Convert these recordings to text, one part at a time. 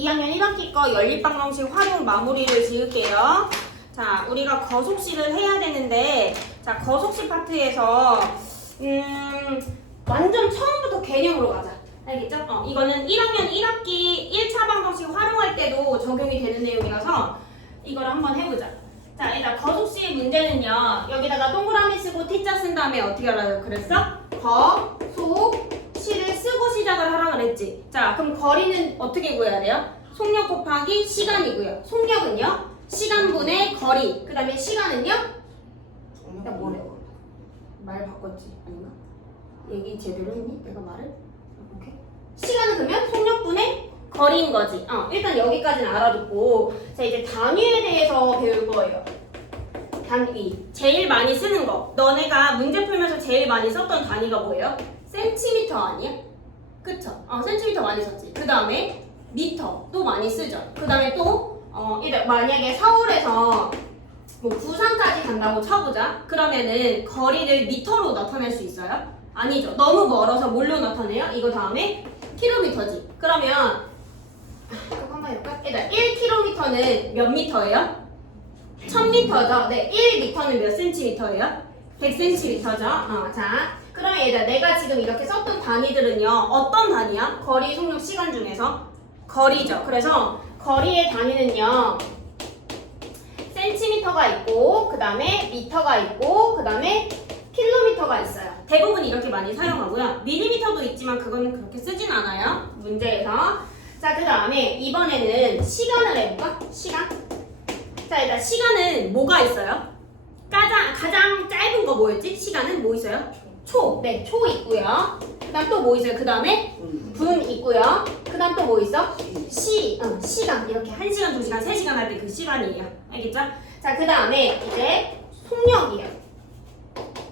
2학년 1학기 거 연립방정식 활용 마무리를 지을게요. 자, 우리가 거속식을 해야 되는데, 자, 거속식 파트에서 완전 처음부터 개념으로 가자. 알겠죠? 이거는 1학년 1학기 1차 방정식 활용할 때도 적용이 되는 내용이라서 이걸 한번 해보자. 자, 일단 거속식 문제는요. 여기다가 동그라미 쓰고 T자 쓴 다음에 어떻게 하라고 그랬어? 거, 속, 시를 쓰고 시작을 하라 그랬지. 자, 그럼 거리는 어떻게 구해야 돼요? 속력 곱하기 시간이고요. 속력은요? 시간분의 거리. 그 다음에 시간은요? 나 뭐래? 말 바꿨지? 아닌가? 얘기 제대로 했니? 내가 말을? 오케이. 시간은 그러면 속력분의 거리인 거지. 일단 여기까지는 알아두고, 자, 이제 단위에 대해서 배울 거예요. 단위. 제일 많이 쓰는 거. 너네가 문제 풀면서 제일 많이 썼던 단위가 뭐예요? 센티미터 아니야? 그쵸? 센티미터 많이 썼지. 그 다음에 미터 또 많이 쓰죠. 그 다음에 또 일단 만약에 서울에서 뭐 부산까지 간다고 쳐보자. 그러면은 거리를 미터로 나타낼 수 있어요? 아니죠. 너무 멀어서 뭘로 나타내요? 이거 다음에 킬로미터지. 그러면 이거 한번 해볼까? 일단 1km는 몇 미터예요? 1000m죠. 네, 1m는 몇 센티미터예요? 100cm죠. 자, 그러면 얘들아, 내가 지금 이렇게 썼던 단위들은요, 어떤 단위야? 거리, 속력, 시간 중에서 거리죠. 그래서 거리의 단위는요, 센티미터가 있고, 그 다음에 미터가 있고, 그 다음에 킬로미터가 있어요. 대부분 이렇게 많이 사용하고요. 밀리미터도 있지만 그거는 그렇게 쓰진 않아요. 문제에서. 자, 그 다음에 이번에는 시간을 해볼까? 시간. 자, 일단 시간은 뭐가 있어요? 가장 짧은 거 뭐였지? 시간은 뭐 있어요? 초. 네, 초 있고요. 그 다음 또 뭐 있어요? 그 다음에 분 있고요. 그 다음 또 뭐 있어? 시간. 이렇게 1시간, 2시간, 3시간 할 때 그 시간이에요. 알겠죠? 자, 그 다음에 이제 속력이에요.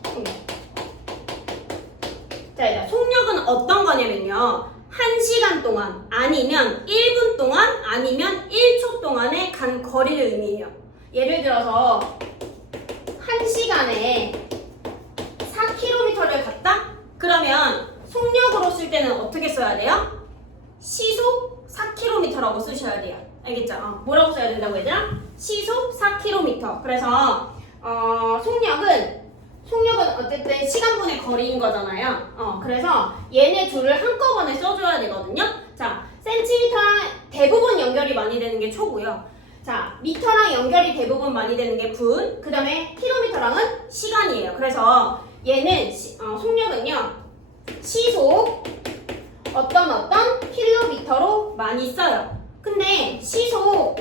속력. 자, 일단 속력은 어떤 거냐면요. 1시간 동안 아니면 1분 동안 아니면 1초 동안의 간 거리를 의미해요. 예를 들어서 1시간에 4km를 갔다? 그러면 속력으로 쓸 때는 어떻게 써야 돼요? 시속 4km라고 쓰셔야 돼요. 알겠죠? 뭐라고 써야 된다고 얘들아? 시속 4km. 그래서 속력은 어쨌든 시간분의 거리인 거잖아요. 그래서 얘네 둘을 한꺼번에 써줘야 되거든요. 자, 센티미터랑 대부분 연결이 많이 되는 게 초고요. 자, 미터랑 연결이 대부분 많이 되는 게 분, 그 다음에 킬로미터랑은 시간이에요. 그래서 얘는 속력은요, 시속 어떤 킬로미터로 많이 써요. 근데 시속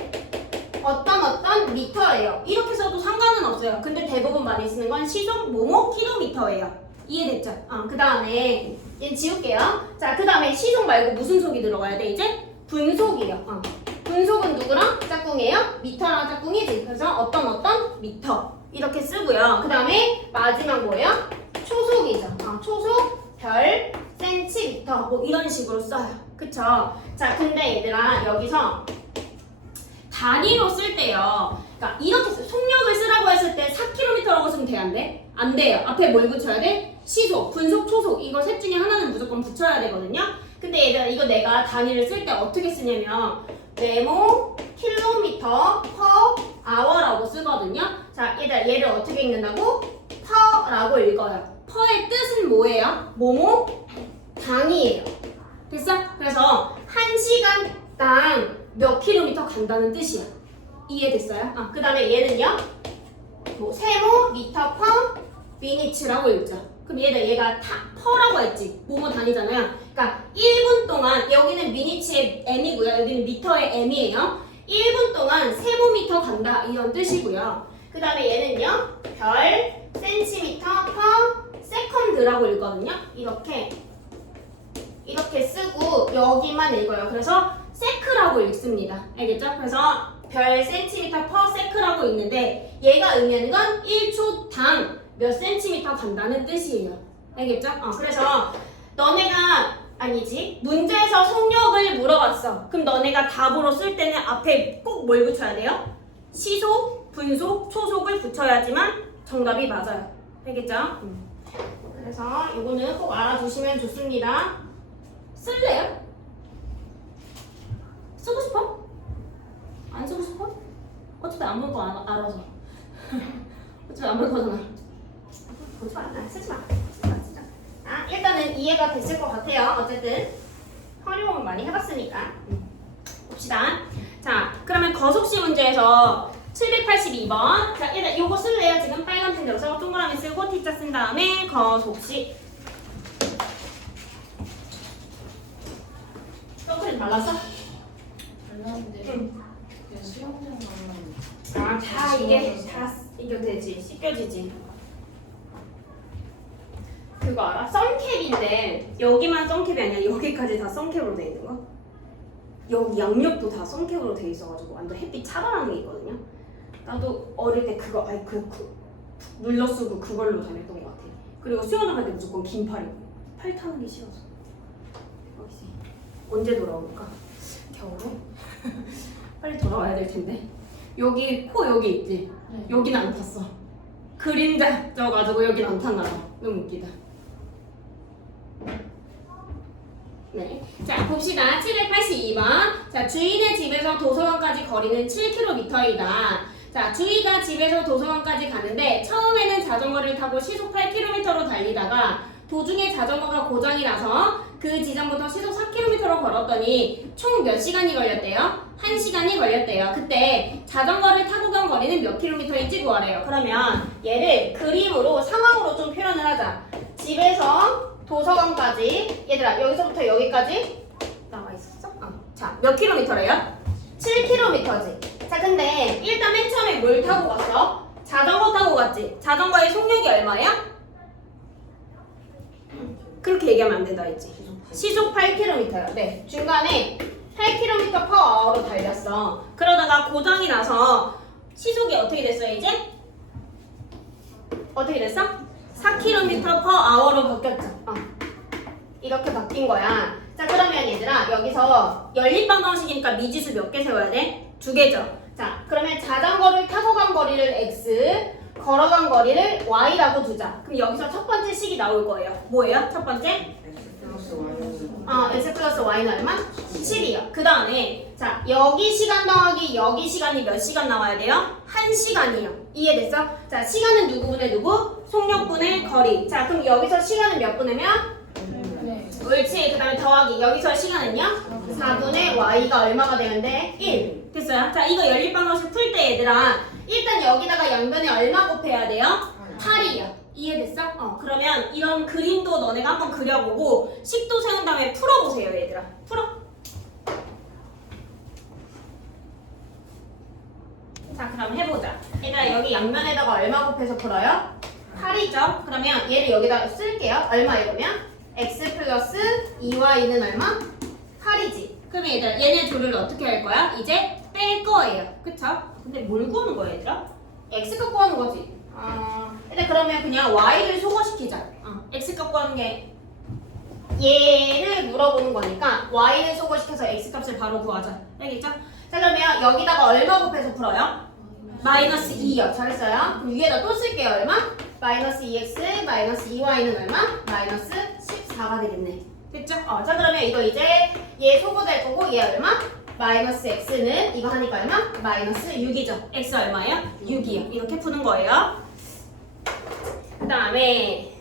어떤 미터예요. 이렇게 써도 상관은 없어요. 근데 대부분 많이 쓰는 건 시속 뭐뭐 킬로미터예요. 이해됐죠? 그 다음에 얘 지울게요. 자, 그 다음에 시속 말고 무슨 속이 들어가야 돼? 이제 분속이에요. 분속은 누구랑 짝꿍이에요? 미터랑 짝꿍이지. 그래서 어떤 미터 이렇게 쓰고요. 그 다음에 마지막 뭐예요? 초속이죠. 초속, 별, 센티미터 뭐 이런 식으로 써요. 그쵸? 자, 근데 얘들아 여기서 단위로 쓸 때요. 그러니까 이렇게 속력을 쓰라고 했을 때 4km라고 쓰면 돼, 안 돼? 안 돼요. 앞에 뭘 붙여야 돼? 시속, 분속, 초속 이거 셋 중에 하나는 무조건 붙여야 되거든요. 근데 얘들아 이거 내가 단위를 쓸 때 어떻게 쓰냐면 네모 킬로미터 퍼 아워라고 쓰거든요. 자, 얘를 어떻게 읽는다고? 퍼라고 읽어요. 퍼의 뜻은 뭐예요? 뭐뭐? 당이에요. 됐어? 그래서 1시간당 몇 킬로미터 간다는 뜻이야. 이해됐어요? 그 다음에 얘는요. 뭐 세모 미터 퍼 미니츠라고 읽죠. 그럼 얘가 퍼라고 했지. 뭐뭐 단위잖아요. 그러니까 1분 동안 여기는 미니츠의 m이고요. 여기는 미터의 m이에요. 1분 동안 세모미터 간다 이런 뜻이고요. 그 다음에 얘는요. 별 센티미터 퍼 세컨드라고 읽거든요. 이렇게 쓰고 여기만 읽어요. 그래서 세크라고 읽습니다. 알겠죠? 그래서 별 센티미터 퍼 세크라고 읽는데 얘가 의미하는 건 1초당 몇 센티미터 간다는 뜻이에요. 알겠죠? 그래서 너네가 문제에서 속력을 물어봤어. 그럼 너네가 답으로 쓸 때는 앞에 꼭 뭘 붙여야 돼요? 시속, 분속, 초속을 붙여야지만 정답이 맞아요. 알겠죠? 그래서 이거는 꼭 알아두시면 좋습니다. 쓸래요? 쓰고 싶어? 안 쓰고 싶어? 어차피 안 볼 거 알아서. 어차피 안 볼 거잖아. 보지 마. 쓰지 마. 진짜. 일단은 이해가 됐을 것 같아요. 어쨌든 활용을 많이 해봤으니까. 봅시다. 자, 그러면 거속시 문제에서 782번. 자, 일단 요거 쓸래요? 지금 빨간 펜 들어서 동그라미 쓰고 T자 쓴 다음에 거속시. 선크림 발랐어? 발랐는데 응. 그냥 수영장 가면 다 이게 되지. 씻겨지지. 그거 알아? 선캡인데 여기만 선캡이 아니라 여기까지 다 선캡으로 돼 있는 거? 여기 양옆도 다 선캡으로 돼 있어가지고 완전 햇빛 차단하는 게 있거든요. 나도 어릴 때 그거 눌러 쓰고 그걸로 다녔던 것 같아. 그리고 수영장 갈 때 무조건 긴팔 입고 팔 타는 게 싫어서. 여기지. 언제 돌아올까? 겨울에? 빨리 돌아와야 될 텐데. 여기 코 여기 있지? 네. 여기는 안 탔어. 그림자 져가지고 여기는 안 탔나 봐. 너무 웃기다. 네. 자, 봅시다. 782번. 자, 주인의 집에서 도서관까지 거리는 7km이다. 자, 주희가 집에서 도서관까지 가는데 처음에는 자전거를 타고 시속 8km로 달리다가 도중에 자전거가 고장이 나서 그 지점부터 시속 4km로 걸었더니 총 몇 시간이 걸렸대요? 1시간이 걸렸대요. 그때 자전거를 타고 간 거리는 몇 킬로미터인지 구하래요. 그러면 얘를 그림으로 상황으로 좀 표현을 하자. 집에서 도서관까지, 얘들아 여기서부터 여기까지 나와 있었어? 자, 몇 킬로미터래요? 7km지. 자, 근데 일단 맨 처음에 뭘 타고 갔어? 자전거 타고 갔지. 자전거의 속력이 얼마야? 그렇게 얘기하면 안 된다 했지. 시속 8km요. 네, 중간에 8km/h로 달렸어. 그러다가 고장이 나서 시속이 어떻게 됐어요 이제? 어떻게 됐어? 4km/h로 바뀌었죠. 이렇게 바뀐 거야. 자, 그러면 얘들아 여기서 연립 방정식이니까 미지수 몇 개 세워야 돼? 2개죠. 자, 그러면 자전거를 타고 간 거리를 x, 걸어간 거리를 y라고 두자. 그럼 여기서 첫 번째 식이 나올 거예요. 뭐예요? 첫 번째? x 플러스 y는 얼마? 7이요. 그 다음에 자, 여기 시간 더하기 여기 시간이 몇 시간 나와야 돼요? 1시간이요. 이해됐어? 자, 시간은 누구분의 누구? 속력분의 거리. 자, 그럼 여기서 시간은 몇 분이면? 옳지. 그 다음에 더하기 여기서 시간은요? 4분의 y가 얼마가 되는데? 1. 됐어요? 자, 이거 연립방정식 풀 때 얘들아 일단 여기다가 양변에 얼마 곱해야 돼요? 8이요. 이해됐어? 그러면 이런 그림도 너네가 한번 그려보고 식도 세운 다음에 풀어보세요 얘들아. 풀어. 자, 그럼 해보자. 얘들아 여기 양면에다가 얼마 곱해서 풀어요? 8이죠? 그러면 얘를 여기다 쓸게요. 얼마 이러면? x 플러스 2y는 얼마? 8이지. 그러면 얘들아 얘네 둘을 어떻게 할 거야? 이제 뺄 거예요. 그쵸? 근데 뭘 구하는 거야 얘들아? x값 구하는 거지. 일단 그러면 그냥 y를 소거시키자. x값 구하는 게 얘를 물어보는 거니까 y를 소거시켜서 x값을 바로 구하자. 알겠죠? 자, 그러면 여기다가 얼마 곱해서 풀어요? 마이너스 2요. 잘했어요. 그럼 위에다 또 쓸게요. 얼마? 마이너스 2x 마이너스 2y는 얼마? 마이너스 14가 되겠네. 됐죠? 자, 그러면 이거 이제 얘 소거될 거고 얘 얼마? 마이너스 x는 이거 하니까 얼마? 마이너스 6이죠. x 얼마예요? 6이요. 이렇게 푸는 거예요. 그 다음에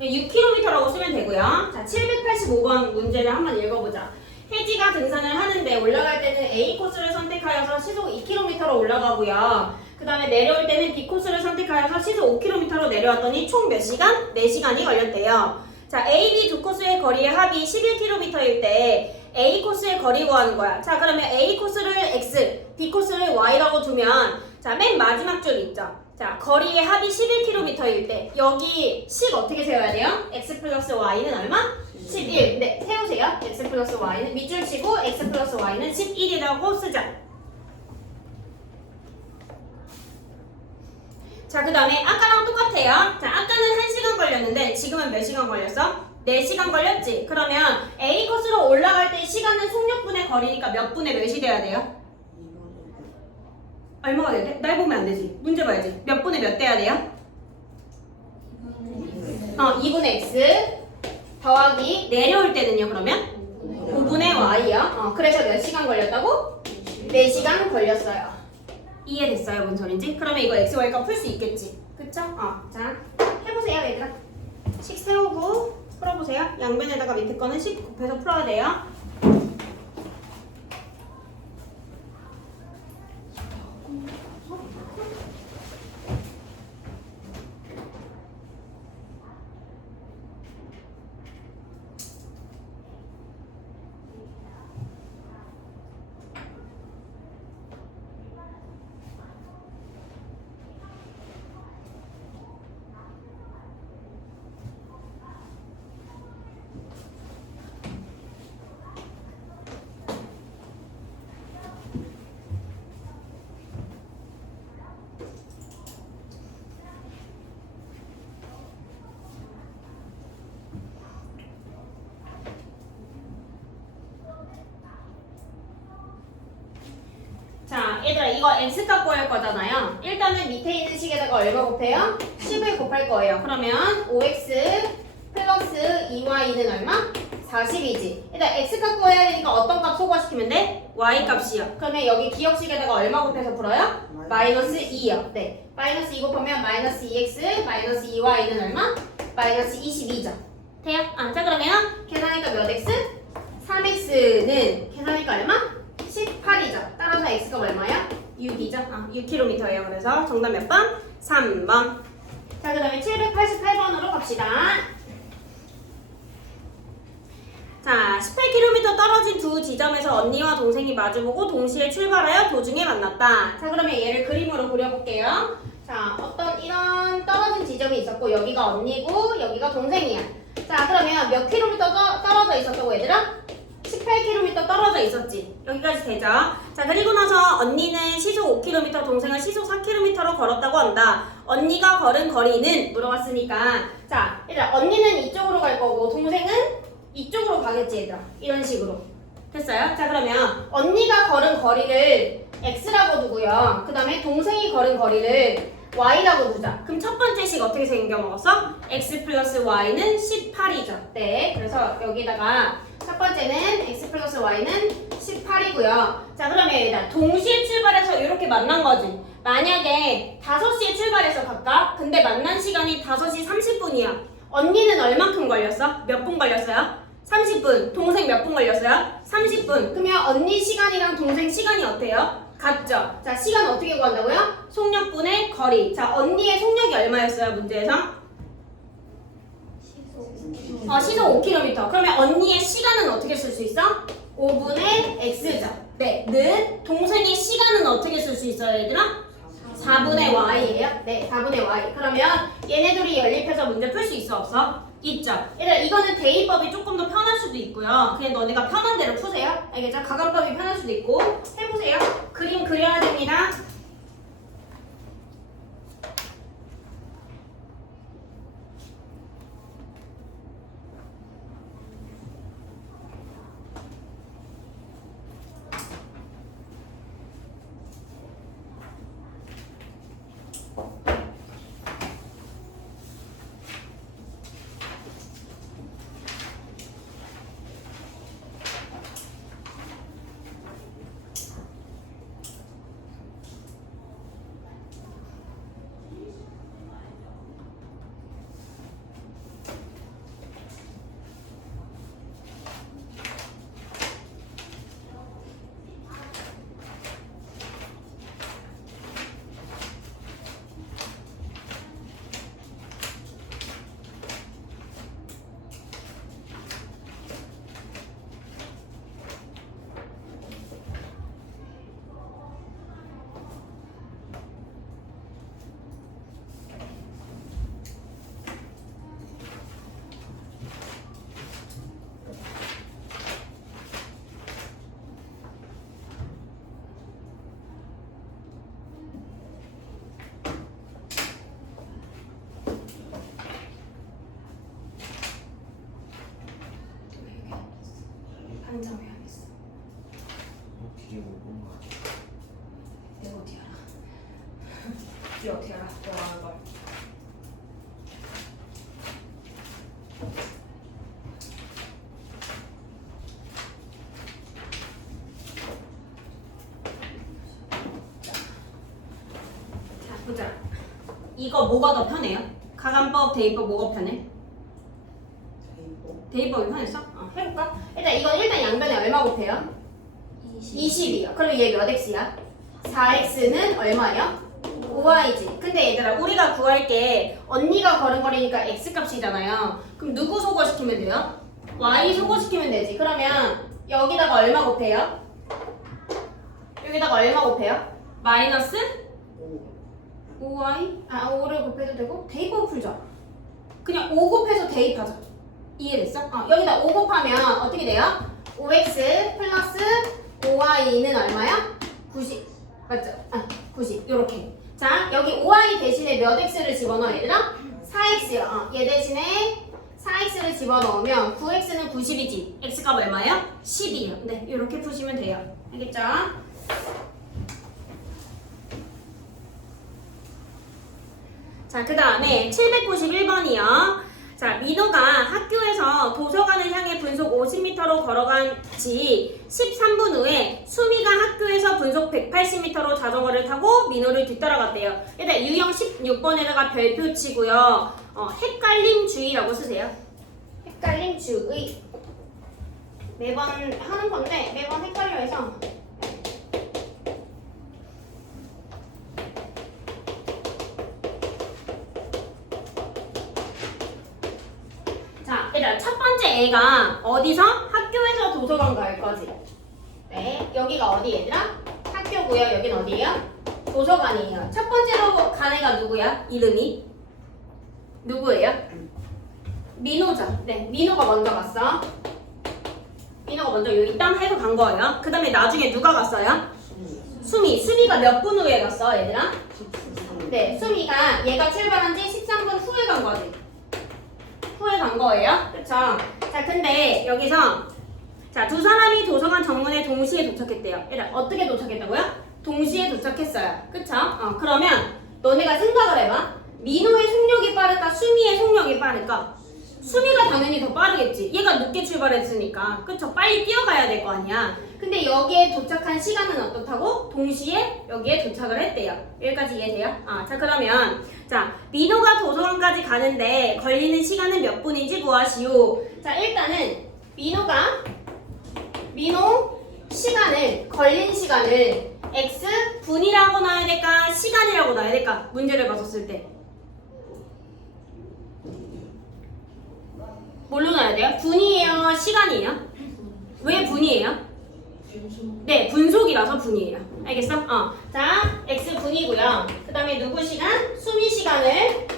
6km라고 쓰면 되고요. 자, 785번 문제를 한번 읽어보자. 혜지가 등산을 하는데 올라갈 때는 A 코스를 선택하여서 시속 2km로 올라가고요. 그 다음에 내려올 때는 B 코스를 선택하여서 시속 5km로 내려왔더니 총 몇 시간? 4시간이 걸렸대요. 자, A, B 두 코스의 거리의 합이 11km일 때 A 코스의 거리 구하는 거야. 자, 그러면 A 코스를 X, B 코스를 Y라고 두면 자, 맨 마지막 줄 있죠. 자, 거리의 합이 11km일 때 여기 식 어떻게 세워야 돼요? X 플러스 Y는 얼마? 11. 네, 세우세요. X 플러스 Y는 밑줄 치고 X 플러스 Y는 11이라고 쓰자. 자, 그 다음에 아까랑 똑같아요. 자, 아까는 1시간 걸렸는데 지금은 몇 시간 걸렸어? 4시간 걸렸지? 그러면 A 코스로 올라갈 때 시간은 속력분의 거리니까 몇 분의 몇이 돼야 돼요? 얼마가 돼야 돼? 날 보면 안 되지. 문제 봐야지. 몇 분의 몇 돼야 돼요? 2분의 x 더하기 내려올 때는요 그러면? 5분의 y요. 그래서 몇 시간 걸렸다고? 4시간 걸렸어요. 이해됐어요? 뭔 소린지? 그러면 이거 x, y가 풀 수 있겠지? 그쵸? 자, 해보세요, 얘들아. 식 세우고 풀어보세요. 양변에다가 밑에 거는 식 곱해서 풀어야 돼요. 자, 얘들아 이거 x값 구할 거잖아요. 일단은 밑에 있는 식에다가 얼마 곱해요? 10을 곱할 거예요. 그러면 5x 플러스 2y는 얼마? 40이지. 일단 x값 구해야 되니까 어떤 값 소거시키면 돼? y값이요. 그러면 여기 기억식에다가 얼마 곱해서 풀어요? 마이너스 2요. 네. 마이너스 2 곱하면 마이너스 2x 마이너스 2y는 얼마? 마이너스 22죠. 돼요? 자 그러면 계산하니까 몇 x? 3x는 계산하니까 얼마? 18이죠. 따라서 x가 얼마야? 6이죠. 6km예요. 그래서 정답 몇 번? 3번. 자, 그 다음에 788번으로 갑시다. 자, 18km 떨어진 두 지점에서 언니와 동생이 마주보고 동시에 출발하여 도중에 만났다. 자, 그러면 얘를 그림으로 그려볼게요. 자, 어떤 이런 떨어진 지점이 있었고 여기가 언니고 여기가 동생이야. 자, 그러면 몇 킬로미터 떨어져 있었다고 얘들아? 18km 떨어져 있었지. 여기까지 되죠? 자, 그리고 나서 언니는 시속 5km, 동생은 시속 4km로 걸었다고 한다. 언니가 걸은 거리는 물어봤으니까 자, 얘들아 언니는 이쪽으로 갈 거고 동생은 이쪽으로 가겠지 얘들아. 이런 식으로. 됐어요? 자, 그러면 언니가 걸은 거리를 x라고 두고요. 그 다음에 동생이 걸은 거리를 y라고 두자. 그럼 첫 번째 식 어떻게 생겨 먹었어? x 플러스 y는 18이죠. 네, 그래서 여기다가 첫 번째는 x 플러스 y는 18이고요. 자, 그러면 일단 동시에 출발해서 이렇게 만난 거지. 만약에 5시에 출발해서 갈까? 근데 만난 시간이 5시 30분이야. 언니는 얼만큼 걸렸어? 몇 분 걸렸어요? 30분. 동생 몇 분 걸렸어요? 30분. 그러면 언니 시간이랑 동생 시간이 어때요? 같죠? 자, 시간 어떻게 구한다고요? 속력분의 거리. 자, 언니의 속력이 얼마였어요? 문제에서? 시속 5km. 그러면 언니의 시간은 어떻게 쓸 수 있어? 5분의 x죠. 네, 는 동생의 시간은 어떻게 쓸 수 있어요, 얘들아? 4분의 y예요. 네, 4분의 y. 그러면 얘네들이 연립해서 문제 풀 수 있어, 없어? 있죠. 얘들아, 이거는 대입법이 조금 더 편할 수도 있고요. 그냥 너네가 편한 대로 푸세요. 알겠죠? 가감법이 편할 수도 있고 해보세요. 그림 그려야 됩니다. 판정해야겠어. 뒤에 못 가. 내가 어떻게 알아? 네가 어떻게 알아? 너가 아는 걸. 보자. 이거 뭐가 더 편해요? 가간법, 대입법 뭐가 편해? 대입법이 편했어? 해볼까? 일단 양변에 얼마 곱해요? 20이요. 그럼 얘 몇 x야? 4x는 얼마예요? 5y지. 근데 얘들아 우리가 구할 게 언니가 걸은 거리니까 x 값이잖아요. 그럼 누구 소거시키면 돼요? y 소거시키면 되지. 그러면 여기다가 얼마 곱해요? 여기다가 얼마 곱해요? 마이너스 5y? 5를 곱해도 되고 대입법 풀자. 그냥 5 곱해서 대입하자. 이해됐어? 여기다 5 곱하면 어떻게 돼요? 5x 플러스 5y는 얼마야? 90. 맞죠? 90. 요렇게. 자, 여기 5y 대신에 몇 x를 집어넣어 얘들아? 4x요. 얘 대신에 4x를 집어넣으면 9x는 90이지. x값 얼마예요? 10이에요. 네, 요렇게 푸시면 돼요. 알겠죠? 자, 그 다음에 791번이요. 자, 민호가 학교에서 도서관을 향해 분속 50m로 걸어간 지 13분 후에 수미가 학교에서 분속 180m로 자전거를 타고 민호를 뒤따라갔대요. 일단 유형 16번에다가 별표 치고요. 헷갈림 주의라고 쓰세요. 헷갈림 주의. 매번 하는 건데 매번 헷갈려 해서 얘들아 첫 번째 애가 어디서? 학교에서 도서관 갈 거지. 네, 여기가 어디 얘들아? 학교고요. 여긴 어디예요? 도서관이에요. 첫 번째로 간 애가 누구야? 이름이? 누구예요? 민호죠. 네, 민호가 먼저 갔어. 민호가 먼저 여기 땅 해서 간 거예요. 그 다음에 나중에 누가 갔어요? 수미가 몇 분 후에 갔어 얘들아? 네, 수미가 얘가 출발한 지 13분 후에 간 거지. 후에 간 거예요. 그쵸? 자, 근데 여기서 자, 두 사람이 도서관 정문에 동시에 도착했대요. 얘들아, 어떻게 도착했다고요? 동시에 도착했어요. 그쵸? 그러면 너네가 생각을 해봐. 민호의 속력이 빠를까? 수미의 속력이 빠를까? 수미가 당연히 더 빠르겠지. 얘가 늦게 출발했으니까. 그쵸? 빨리 뛰어가야 될 거 아니야. 근데 여기에 도착한 시간은 어떻다고? 동시에 여기에 도착을 했대요. 여기까지 이해돼요? 자, 그러면 자, 민호가 도서관까지 가는데 걸리는 시간은 몇 분인지 구하시오. 자, 일단은 민호 시간을 걸린 시간을 x 분이라고 놔야 될까? 시간이라고 놔야 될까? 문제를 봤었을 때 뭘로 놔야 돼요? 분이에요? 시간이에요? 왜 분이에요? 네, 분속이라서 분이에요. 알겠어? 자, x 분이고요. 그 다음에 누구 시간? 수미 시간을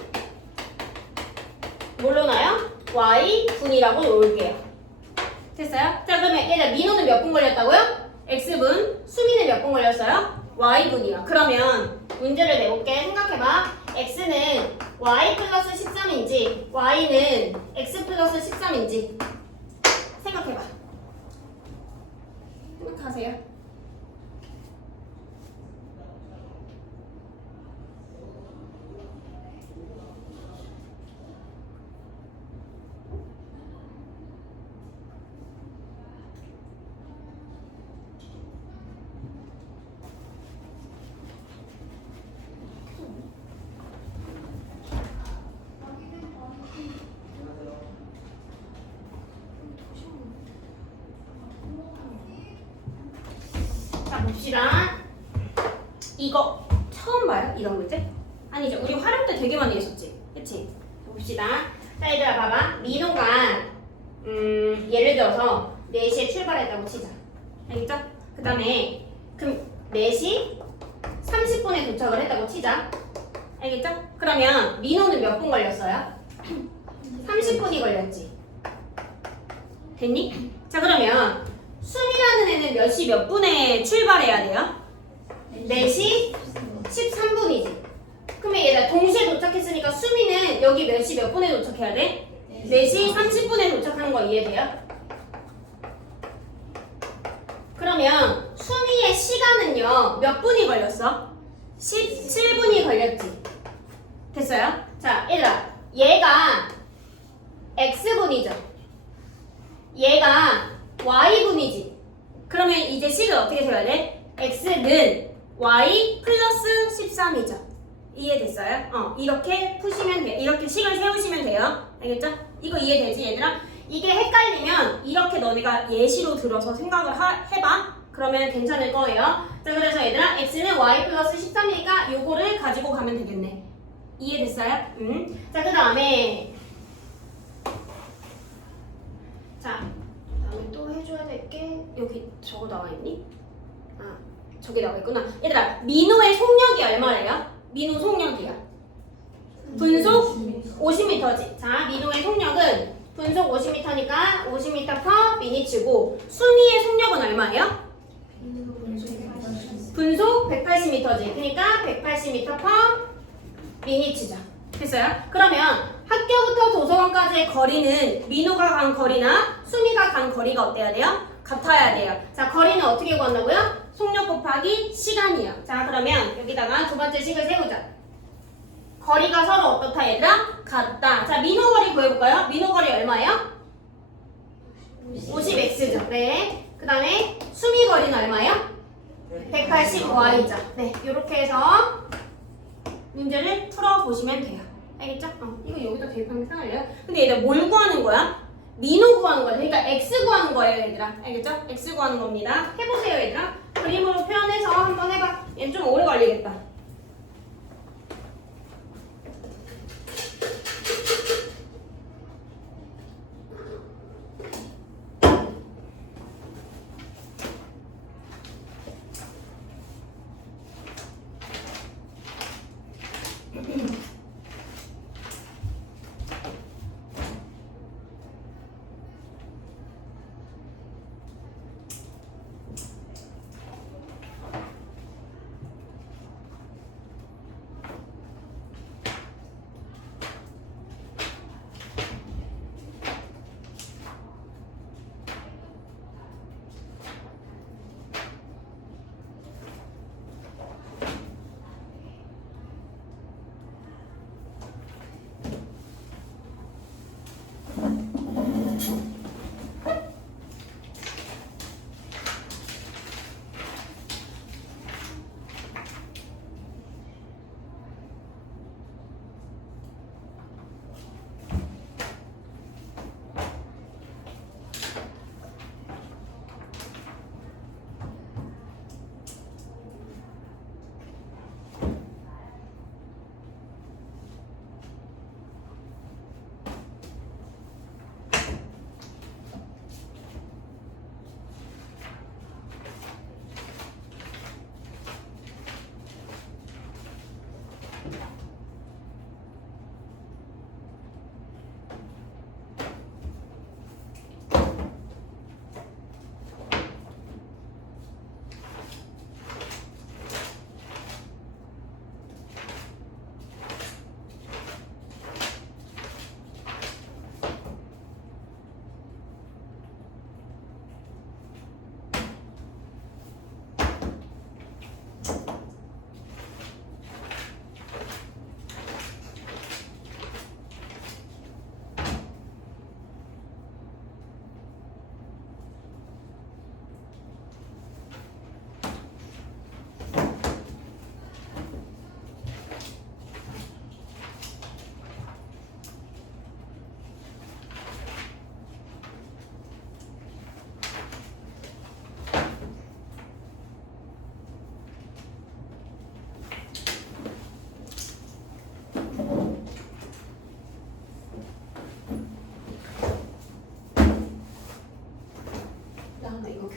뭘로 놔요? y 분이라고 놓을게요. 됐어요? 자, 그러면 얘들아 민호는 몇 분 걸렸다고요? x분, 수미는 몇 분 걸렸어요? y분이요. 그러면 문제를 내볼게. 생각해봐. x는 y 플러스 13인지 y는 x 플러스 13인지 생각해봐. 생각하세요. 봅시다. 이거 처음 봐요? 이런 문제? 아니죠. 우리 활용 때 되게 많이 했었지. 그치? 봅시다. 자, 얘들아 봐봐. 민호가 예를 들어서 4시에 출발했다고 치자. 알겠죠? 그 다음에 그럼 4시 30분에 도착을 했다고 치자. 알겠죠? 그러면 민호는 몇 분 걸렸어요? 30분이 걸렸지. 됐니? 자, 그러면 수미라는 애는 몇 시 몇 분에 출발해야 돼요? 4시 13분이지. 그러면 얘들아 동시에 도착했으니까 수미는 여기 몇 시 몇 분에 도착해야 돼? 4시 30분에 도착하는 거 이해돼요? 그러면 수미의 시간은요 몇 분이 걸렸어? 17분이 걸렸지. 됐어요? 자, 얘들아 얘가 x분이죠. 얘가 y분이지. 그러면 이제 식을 어떻게 세워야 돼? x는 y 플러스 13이죠. 이해됐어요? 이렇게 푸시면 돼요. 이렇게 식을 세우시면 돼요. 알겠죠? 이거 이해되지 얘들아? 이게 헷갈리면 이렇게 너네가 예시로 들어서 생각을 해봐. 그러면 괜찮을 거예요. 자, 그래서 얘들아 x는 y 플러스 13이니까 요거를 가지고 가면 되겠네. 이해됐어요? 자, 그 다음에 그다음에 또 해줘야 될 게 여기 저거 나와 있니? 아, 저기 나와 있구나. 얘들아, 민호의 속력이 얼마래요? 민호 속력이요. 분속 50m지. 자, 민호의 속력은 분속 50m니까 50m/minut고 수미의 속력은 얼마예요? 분속 180m지. 그러니까 180m/minut죠. 됐어요? 그러면 학교부터 도서관까지의 거리는 민호가 간 거리나 수미가 간 거리가 어때야 돼요? 같아야 돼요. 자, 거리는 어떻게 구한다고요? 속력 곱하기 시간이요. 자, 그러면 여기다가 두 번째 식을 세우자. 거리가 서로 어떻다 얘들아? 같다. 자, 민호 거리 구해볼까요? 민호 거리 얼마예요? 50x죠. 네. 그 다음에 수미 거리는 얼마예요? 180y죠. 네. 이렇게 해서 문제를 풀어보시면 돼요. 알겠죠? 이거 여기다 대입하면 상할래요? 근데 얘들 뭘 구하는 거야? 민호 구하는 거야. 그러니까 x 구하는 거예요, 얘들아. 알겠죠? x 구하는 겁니다. 해보세요, 얘들아. 그림으로 표현해서 한번 해봐. 얘는 좀 오래 걸리겠다.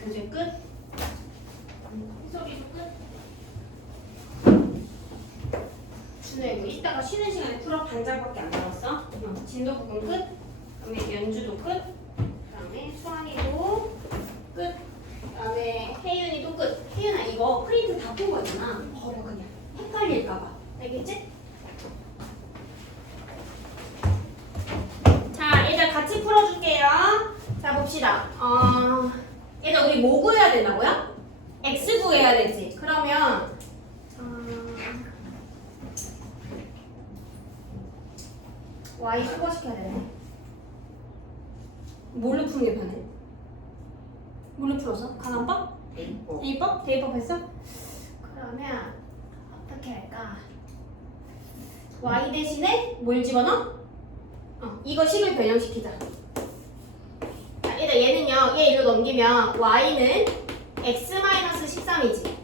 교재 끝. 해설이도 끝. 준호야 이거 이따가 쉬는 시간에 풀업 단장밖에 안 남았어. 진도 부분 끝. 그다음에 연주도 끝. 그다음에 수환이도 끝. 그다음에 혜윤이도 끝. 혜윤아 이거 프린트 다 푼 거잖아. 버려 그냥. 헷갈릴까봐. 알겠지? 자, 얘들 같이 풀어줄게요. 자, 봅시다. 얘들 우리 뭐 구해야 된다고요? x 구해야 되지. 그러면 y 수거시켜야 되네. 뭘로 푸는 게 편해? 뭘로 풀어서? 강한법? 대입법. 대입법? 대입법 했어? 그러면 어떻게 할까? y 대신에 뭘 집어넣어? 이거 식을 변형시키자. 자, 일단 얘는요, 얘 일로 넘기면 y는 x-13이지.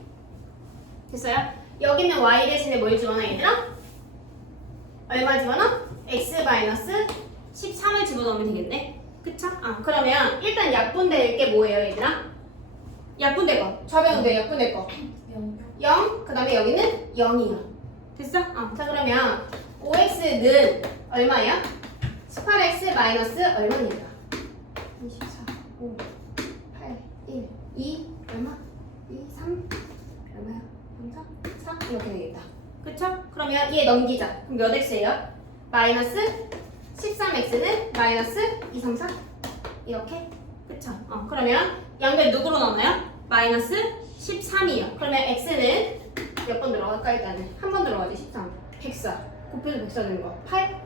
됐어요? 여기는 y 대신에 뭘 집어넣어, 얘들아? 얼마 집어넣어? x-13을 집어넣으면 되겠네. 그쵸? 그러면 일단 약분될 게 뭐예요, 얘들아? 약분될 거. 좌변은 왜 약분될 거? 0. 그 다음에 여기는 0이야. 됐어? 자, 그러면 5x는 얼마야? 18x 마이너스 얼마입니까? 24, 5, 8, 1, 2, 얼마? 2, 3, 얼마야? 3, 4, 4 이렇게 되겠다. 그쵸? 그러면 얘 넘기자. 그럼 몇 x예요? 마이너스 13x는 마이너스 2, 3, 4 이렇게. 그쵸? 그러면 양변 누구로 나눠요? 마이너스 13이요. 그러면 x는 몇 번 들어갈까 일단은? 한 번 들어가지 13. 104. 곱해서 104 되는 거. 8.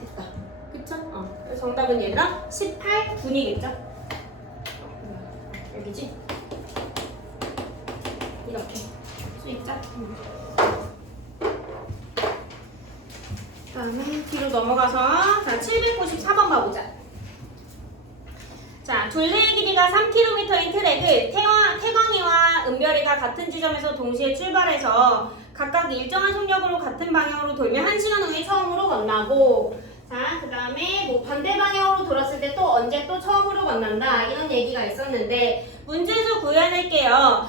됐다. 그쵸? 그래서 정답은 얘들아 18분이겠죠? 여기지? 이렇게. 수있자. 그 다음에 뒤로 넘어가서 자 794번 봐보자. 자, 둘레의 길이가 3km인 트랙을 태광이와 은별이가 같은 지점에서 동시에 출발해서 각각 일정한 속력으로 같은 방향으로 돌며 1시간 후에 처음으로 만나고, 자, 그 다음에 뭐 반대 방향으로 돌았을 때 또 언제 또 처음으로 만난다 이런 얘기가 있었는데 문제에서 구해낼게요.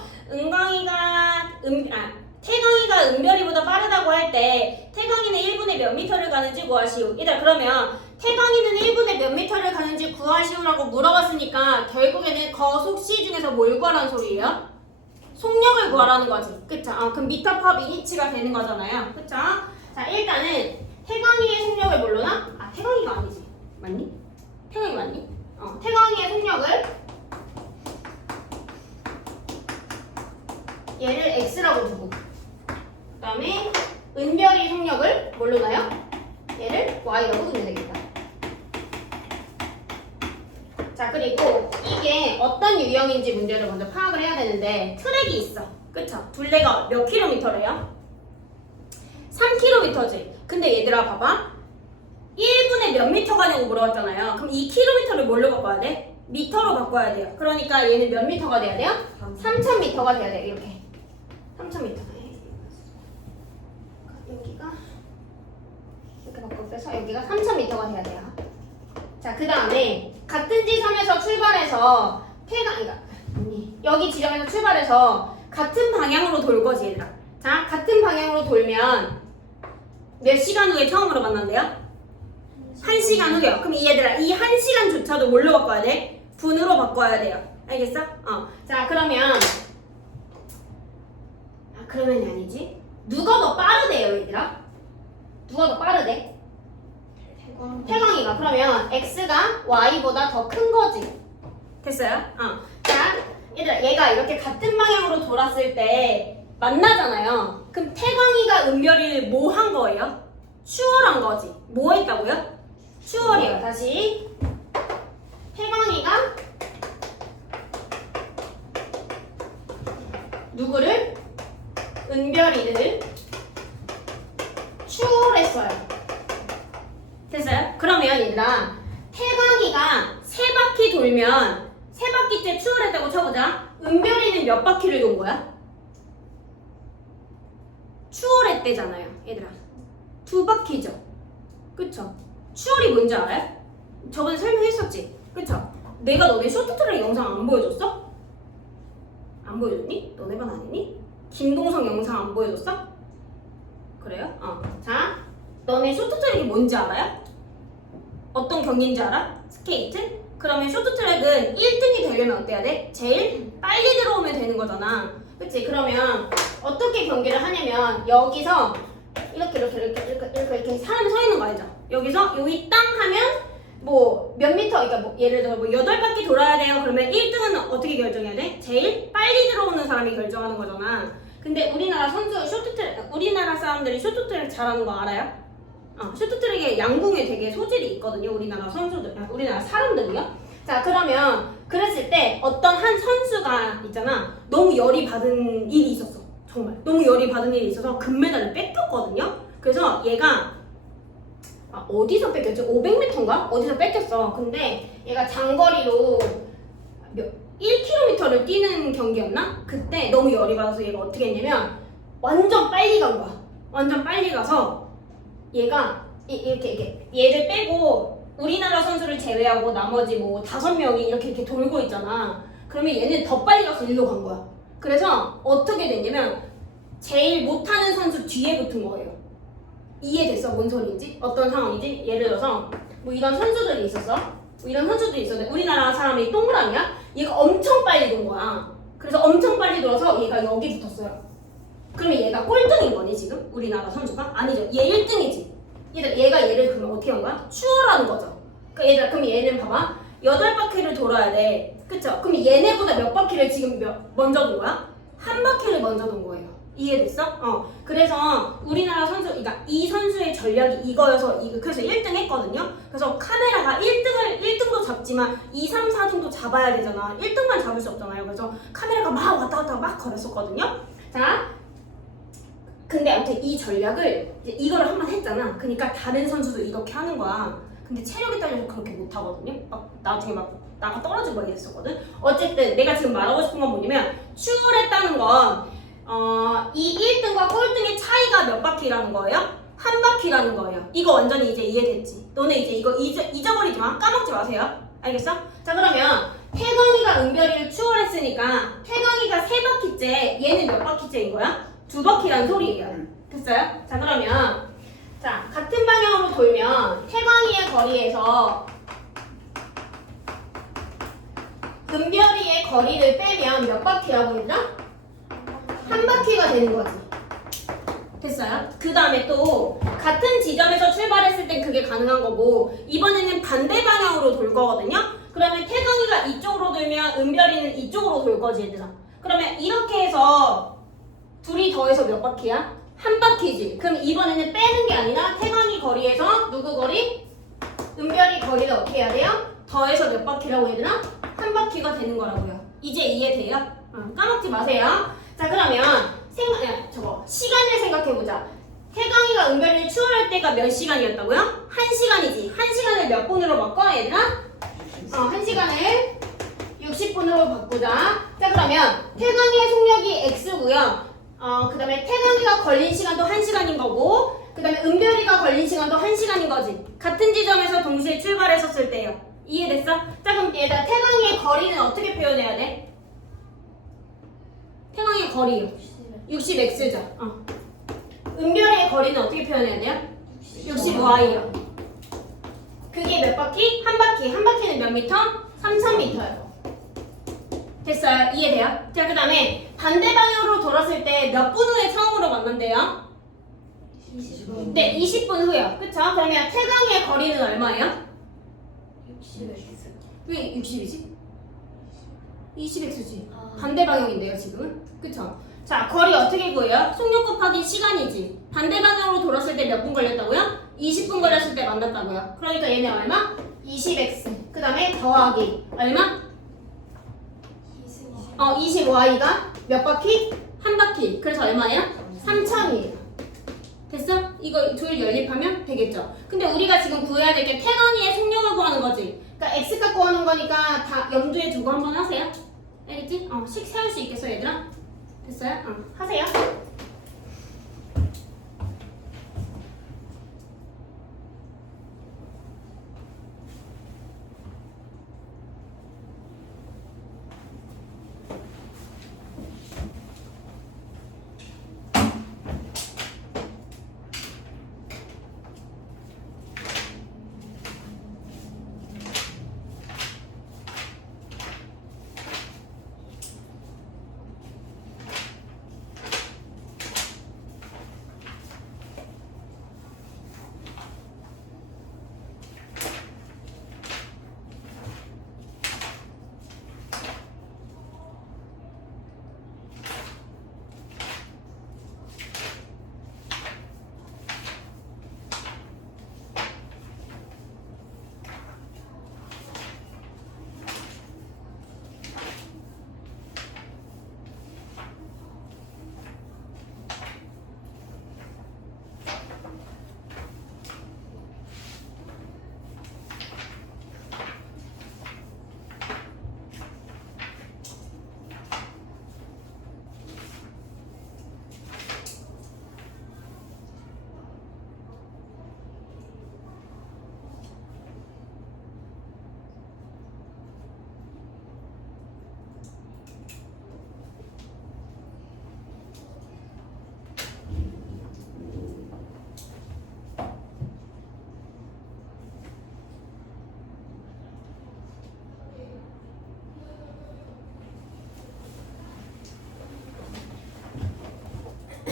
태광이가 은별이보다 빠르다고 할 때 태광이는 1분에 몇 미터를 가는지 구하시오. 일단 그러면 태광이는 1분에 몇 미터를 가는지 구하시오라고 물어봤으니까 결국에는 거속시 중에서 뭘 구하라는 소리예요? 속력을 구하라는 거지. 그쵸? 그럼 미터퍼 미니치가 되는 거잖아요. 그쵸? 자, 일단은 태광이의 속력을 뭘로 나? 태광이가 아니지. 맞니? 태광이 맞니? 태광이의 속력을 얘를 x라고 두고 그 다음에 은별이 속력을 뭘로 나요? 얘를 y라고 두면 되겠다. 자, 그리고 이게 어떤 유형인지 문제를 먼저 파악을 해야 되는데 트랙이 있어. 그쵸? 둘레가 몇 킬로미터래요? 3km지. 근데 얘들아 봐봐. 1분에 몇 미터 가냐고 물어봤잖아요. 그럼 이 킬로미터를 뭘로 바꿔야 돼? 미터로 바꿔야 돼요. 그러니까 얘는 몇 미터가 돼야 돼요? 3000미터가 돼야 돼. 이렇게 3000m. 여기가 이렇게 바꿔 빼서 여기가 3000m가 돼야 돼요. 자, 그 다음에 같은 지점에서 출발해서 여기 지점에서 출발해서 같은 방향으로 돌 거지, 얘들아. 자, 같은 방향으로 돌면 몇 시간 후에 처음으로 만난대요? 1시간 후요. 그럼 이 얘들아, 이 1시간조차도 뭘로 바꿔야 돼? 분으로 바꿔야 돼요. 알겠어? 자, 그러면 그러면이 아니지. 누가 더 빠르대요, 얘들아? 누가 더 빠르대? 태광이가. 그러면 x가 y보다 더 큰 거지. 됐어요? 자, 얘들아, 얘가 이렇게 같은 방향으로 돌았을 때 만나잖아요. 그럼 태광이가 은별이를 뭐 한 거예요? 추월한 거지. 뭐 했다고요? 추월이요. 다시. 태광이가 누구를? 은별이를 추월했어요. 됐어요? 그러면 얘들아, 태광이가 3바퀴 돌면 3바퀴째 추월했다고 쳐보자. 은별이는 몇 바퀴를 돈 거야? 추월했대잖아요, 얘들아. 2바퀴죠. 그쵸? 추월이 뭔지 알아요? 저번에 설명했었지? 그쵸? 내가 너네 쇼트트랙 영상 안 보여줬어? 안 보여줬니? 너네 반 아니니? 김동성 영상 안 보여줬어? 그래요? 자, 너네 쇼트트랙이 뭔지 알아요? 어떤 경기인지 알아? 스케이트? 그러면 쇼트트랙은 1등이 되려면 어때야 돼? 제일 빨리 들어오면 되는 거잖아. 그치? 그러면 어떻게 경기를 하냐면 여기서 이렇게 사람이 서 있는 거 알죠? 여기서 여기 땅 하면 뭐 몇 미터, 그러니까 뭐 예를 들어 뭐 8바퀴 돌아야 돼요. 그러면 1등은 어떻게 결정해야 돼? 제일 빨리 들어오는 사람이 결정하는 거잖아. 근데 우리나라 사람들이 쇼트트랙 잘하는 거 알아요? 쇼트트랙에 양궁에 되게 소질이 있거든요. 우리나라 사람들이요. 자, 그러면 그랬을 때 어떤 한 선수가 있잖아. 너무 열이 받은 일이 있었어. 정말 너무 열이 받은 일이 있어서 금메달을 뺏겼거든요. 그래서 얘가 어디서 뺏겼지? 500m인가? 어디서 뺏겼어. 근데 얘가 장거리로 1km를 뛰는 경기였나? 그때 너무 열이 받아서 얘가 어떻게 했냐면 완전 빨리 간 거야. 완전 빨리 가서 얘가 이렇게 얘를 빼고 우리나라 선수를 제외하고 나머지 뭐 5명이 이렇게 돌고 있잖아. 그러면 얘는 더 빨리 가서 일로 간 거야. 그래서 어떻게 됐냐면 제일 못하는 선수 뒤에 붙은 거예요. 이해됐어? 뭔 소리인지? 어떤 상황인지? 예를 들어서 뭐 이런 선수들이 있었어. 뭐 이런 선수들이 있었는데 우리나라 사람이 동그라미야? 얘가 엄청 빨리 돈 거야. 그래서 엄청 빨리 돌아서 얘가 여기 붙었어요. 그러면 얘가 꼴등인 거니 지금? 우리나라 선수가? 아니죠. 얘 1등이지. 얘가 얘를 그러면 어떻게 한 거야? 추월하는 거죠. 그러니까 얘들아, 그럼 얘는 봐봐. 8바퀴를 돌아야 돼. 그쵸? 그럼 얘네보다 몇 바퀴를 지금 먼저 돈 거야? 한 바퀴를 먼저 돈 거예요. 이해됐어? 그래서 우리나라 선수, 그러니까 이 선수의 전략이 이거여서 그래서 1등 했거든요. 그래서 카메라가 1등도 잡지만 2, 3, 4등도 잡아야 되잖아. 1등만 잡을 수 없잖아요. 그래서 카메라가 막 왔다 갔다 막 걸었었거든요. 자, 근데 아무튼 이 전략을 이제 이거를 한 번 했잖아. 그러니까 다른 선수도 이렇게 하는 거야. 근데 체력이 딸려서 그렇게 못 하거든요. 막 나중에 막 나가 떨어지고 막 이랬었거든. 어쨌든 내가 지금 말하고 싶은 건 뭐냐면 추월했다는 건 이 1등과 꼴등의 차이가 몇 바퀴라는 거예요? 한 바퀴라는 거예요. 이거 완전히 이제 이해됐지? 너네 이제 이거 잊어버리지 마. 까먹지 마세요. 알겠어? 자, 그러면 태광이가 은별이를 추월했으니까 태광이가 3바퀴째, 얘는 몇 바퀴째인 거야? 2바퀴라는 소리예요. 됐어요? 자, 그러면 자, 같은 방향으로 돌면 태광이의 거리에서 은별이의 거리를 빼면 몇 바퀴라고 했나? 한 바퀴가 되는 거지. 됐어요? 그 다음에 또 같은 지점에서 출발했을 땐 그게 가능한 거고 이번에는 반대 방향으로 돌 거거든요? 그러면 태광이가 이쪽으로 돌면 은별이는 이쪽으로 돌 거지 얘들아. 그러면 이렇게 해서 둘이 더해서 몇 바퀴야? 한 바퀴지. 그럼 이번에는 빼는 게 아니라 태광이 거리에서 누구 거리? 은별이 거리를 어떻게 해야 돼요? 더해서 몇 바퀴라고 해야 되나? 한 바퀴가 되는 거라고요. 이제 이해돼요? 까먹지 마세요. 자, 그러면 시간을 생각해보자. 태광이가 은별이를 추월할 때가 몇 시간이었다고요? 1시간이지. 1시간을 몇 분으로 바꿔 얘들아? 1시간을 60분으로 바꾸자. 자, 그러면 태광이의 속력이 X고요. 그 다음에 태광이가 걸린 시간도 1시간인 거고 그 다음에 은별이가 걸린 시간도 1시간인 거지. 같은 지점에서 동시에 출발했었을 때요. 이해됐어? 자, 그럼 얘들아 태광이의 거리는 어떻게 표현해야 돼? 태광이의 거리요. 60x죠. 은별이의 거리는 어떻게 표현해야 돼요? 60y요. 그게 몇 바퀴? 한 바퀴. 한 바퀴는 몇 미터? 3000m예요. 됐어요? 이해돼요? 자, 그 다음에 반대 방향으로 돌았을 때 몇 분 후에 처음으로 만난대요? 20분. 네, 20분 후요. 그쵸? 그러면 태광이의 거리는 얼마예요? 60x. 왜 60이지? 20x지. 반대 방향인데요, 지금은? 그쵸? 자, 거리 어떻게 구해요? 속력 곱하기 시간이지. 반대 방향으로 돌았을 때 몇 분 걸렸다고요? 20분 걸렸을 때 만났다고요. 그러니까 얘네 얼마? 20x. 그 다음에 더하기 얼마? 20y가 몇 바퀴? 한 바퀴. 그래서 얼마예요? 3000이에요. 됐어? 이거 둘 연립하면 되겠죠? 근데 우리가 지금 구해야 될 게 태광이의 속력을 구하는 거지. 그러니까 x값 구하는 거니까 다 염두에 두고 한번 하세요. 알겠지? 식 세울 수 있겠어 얘들아? 됐어요? 하세요.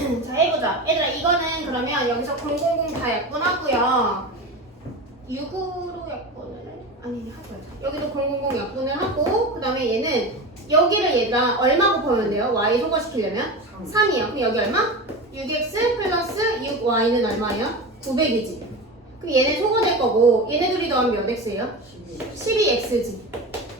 자, 해보자. 얘들아, 이거는 그러면 여기서 000 다 약분하고요. 6으로 약분을 아니, 하지 말자. 여기도 000 약분을 하고, 그 다음에 얘는 여기를 얘들아 얼마 곱하면 돼요? y 소거시키려면? 3이요. 그럼 여기 얼마? 6x 플러스 6y는 얼마예요? 900이지. 그럼 얘네 소거될 거고, 얘네 둘이 더하면 몇 x예요? 12x지.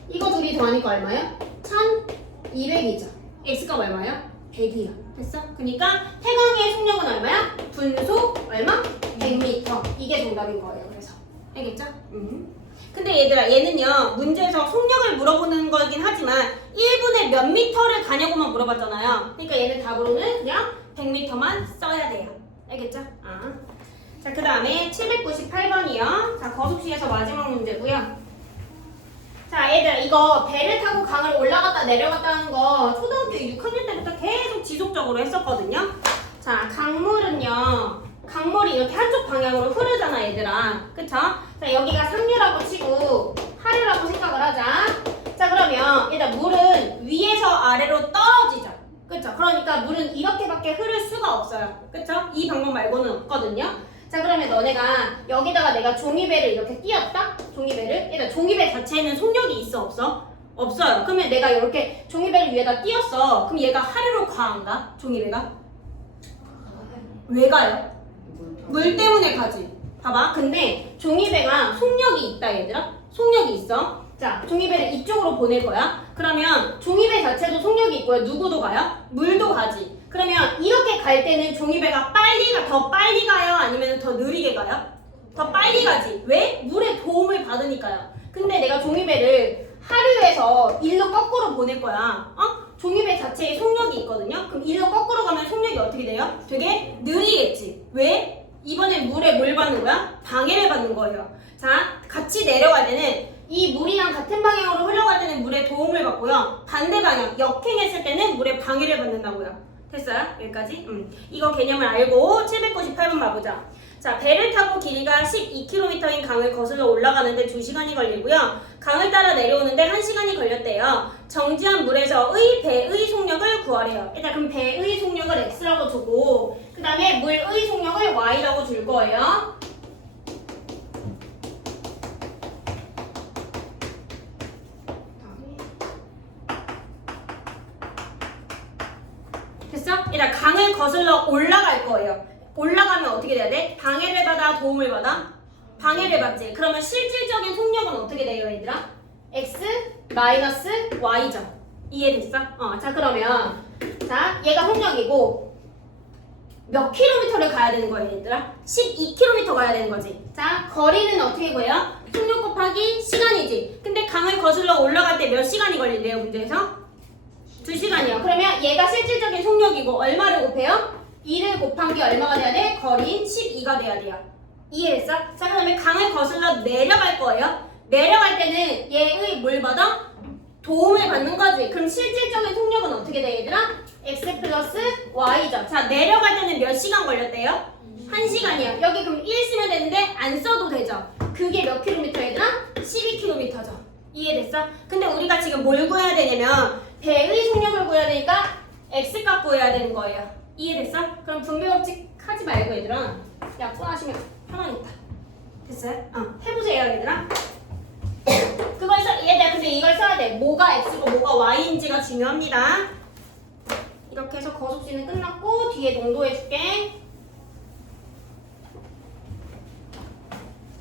이거 둘이 더하니까 얼마요? 1200이죠. x값 얼마요? 100이요. 됐어? 그러니까 태광의 속력은 얼마야? 분속 얼마? 100m. 이게 정답인 거예요. 그래서 알겠죠? 근데 얘들아, 얘는요 문제에서 속력을 물어보는 거긴 하지만 1분에 몇 미터를 가냐고만 물어봤잖아요. 그러니까 얘는 답으로는 그냥 100m만 써야 돼요. 알겠죠? 자, 그 다음에 798번이요. 자, 거sup시에서 마지막 문제고요. 자, 얘들아, 이거 배를 타고 강을 올라갔다 내려갔다 하는 거 초등학교 6학년 때부터 계속 지속적으로 했었거든요. 자, 강물이 이렇게 한쪽 방향으로 흐르잖아, 얘들아. 그쵸? 자, 여기가 상류라고 치고 하류라고 생각을 하자. 자, 그러면 얘들아, 물은 위에서 아래로 떨어지죠. 그쵸? 그러니까 물은 이렇게밖에 흐를 수가 없어요. 그쵸? 이 방법 말고는 없거든요. 자, 그러면 너네가 여기다가 내가 종이배를 이렇게 띄었다? 종이배를? 얘들아, 종이배 자체에는 속력이 있어, 없어? 없어요. 그러면 내가 이렇게 종이배를 위에다 띄었어. 그럼 얘가 하류로 가, 안 가? 종이배가? 왜 가요? 물 때문에 가지. 봐봐. 근데 종이배가 속력이 있다, 얘들아. 속력이 있어. 자, 종이배를 이쪽으로 보낼 거야. 그러면 종이배 자체도 속력이 있고요. 누구도 가요? 물도 가지. 그러면 이렇게 갈 때는 종이배가 더 빨리 가요? 아니면 더 느리게 가요? 더 빨리 가지. 왜? 물의 도움을 받으니까요. 근데 내가 종이배를 하류에서 일로 거꾸로 보낼 거야. 종이배 자체에 속력이 있거든요. 그럼 일로 거꾸로 가면 속력이 어떻게 돼요? 되게 느리겠지. 왜? 이번엔 물에 뭘 받는 거야? 방해를 받는 거예요. 자, 같이 내려갈 때는 이 물이랑 같은 방향으로 흘러갈 때는 물의 도움을 받고요. 반대 방향, 역행했을 때는 물의 방해를 받는다고요. 됐어요? 여기까지? 이거 개념을 알고 798번 봐보자. 자, 배를 타고 길이가 12km인 강을 거슬러 올라가는데 2시간이 걸리고요. 강을 따라 내려오는데 1시간이 걸렸대요. 정지한 물에서의 배의 속력을 구하래요. 일단 그럼 배의 속력을 x라고 두고 그 다음에 물의 속력을 y라고 줄 거예요. 됐어? 일단 강을 거슬러 올라갈 거예요. 올라가면 어떻게 돼야 돼? 방해를 받아, 도움을 받아? 방해를 받지. 그러면 실질적인 속력은 어떻게 돼요, 얘들아? x 마이너스 y죠. 이해됐어? 자, 그러면 자, 얘가 속력이고 몇 킬로미터를 가야 되는 거예요, 얘들아? 12km 가야 되는 거지. 자, 거리는 어떻게 구해요? 속력 곱하기 시간이지. 근데 강을 거슬러 올라갈 때 몇 시간이 걸린대요, 문제에서? 2시간이요. 그러면 얘가 실질적인 속력이고 얼마를 곱해요? 2를 곱한 게 얼마가 돼야 돼? 거리인 12가 돼야 돼요. 이해했어? 자, 그 다음에 강을 거슬러 내려갈 거예요. 내려갈 때는 얘의 뭘 받아? 도움을 받는 거지. 그럼 실질적인 속력은 어떻게 돼, 얘들아? x 플러스 y죠. 자, 내려갈 때는 몇 시간 걸렸대요? 1시간이요. 여기 그럼 1 쓰면 되는데 안 써도 되죠. 그게 몇 킬로미터, 얘들아? 12km죠. 이해됐어? 근데 우리가 지금 뭘 구해야 되냐면 배의 속력을 구해야 되니까 x값 구해야 되는 거예요. 이해됐어? 그럼 분배 법칙 하지 말고 얘들아 약분하시면 편하니까. 됐어요? 해보세요, 얘들아. 그걸 얘들아, 근데 이걸 써야 돼. 뭐가 x고 뭐가 y인지가 중요합니다. 이렇게 해서 거sup시는 끝났고 뒤에 농도해줄게.